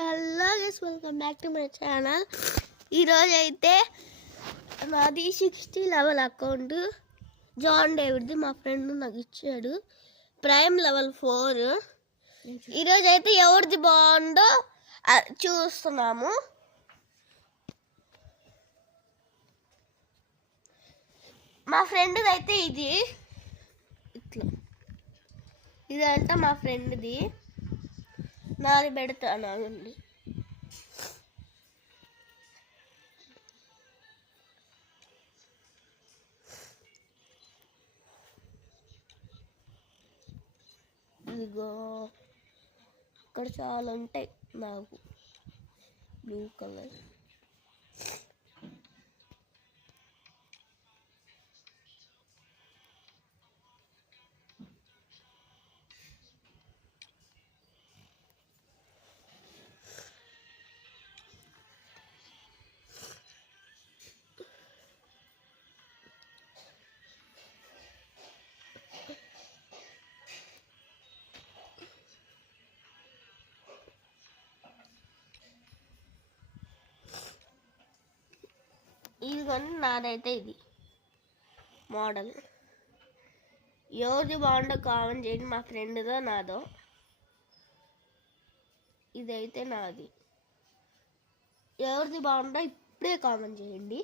Hello guys, welcome back to my channel. ఈరోజు అయితే నాది 60 లెవెల్ అకౌంట్ జాన్ డేవిడ్ది. మా ఫ్రెండ్ నాకు ఇచ్చాడు. Prime level 4. ఈరోజు అయితే ఎవరిది బాగుందో చూస్తున్నాము. మా ఫ్రెండ్ది అయితే ఇది ఇట్లా, ఇదంతా మా ఫ్రెండ్ది. నాది పెడతాను అండి. ఇదిగో ఇక్కడ చాలా ఉంటాయి. నాకు బ్లూ కలర్, ఇది కానీ నాదైతే ఇది మోడల్. ఎవరిది బాగుండో కామెంట్ చేయండి. మా ఫ్రెండ్దో నాదో. ఇదైతే నాది. ఎవరిది బాగుండో ఇప్పుడే కామెంట్ చేయండి.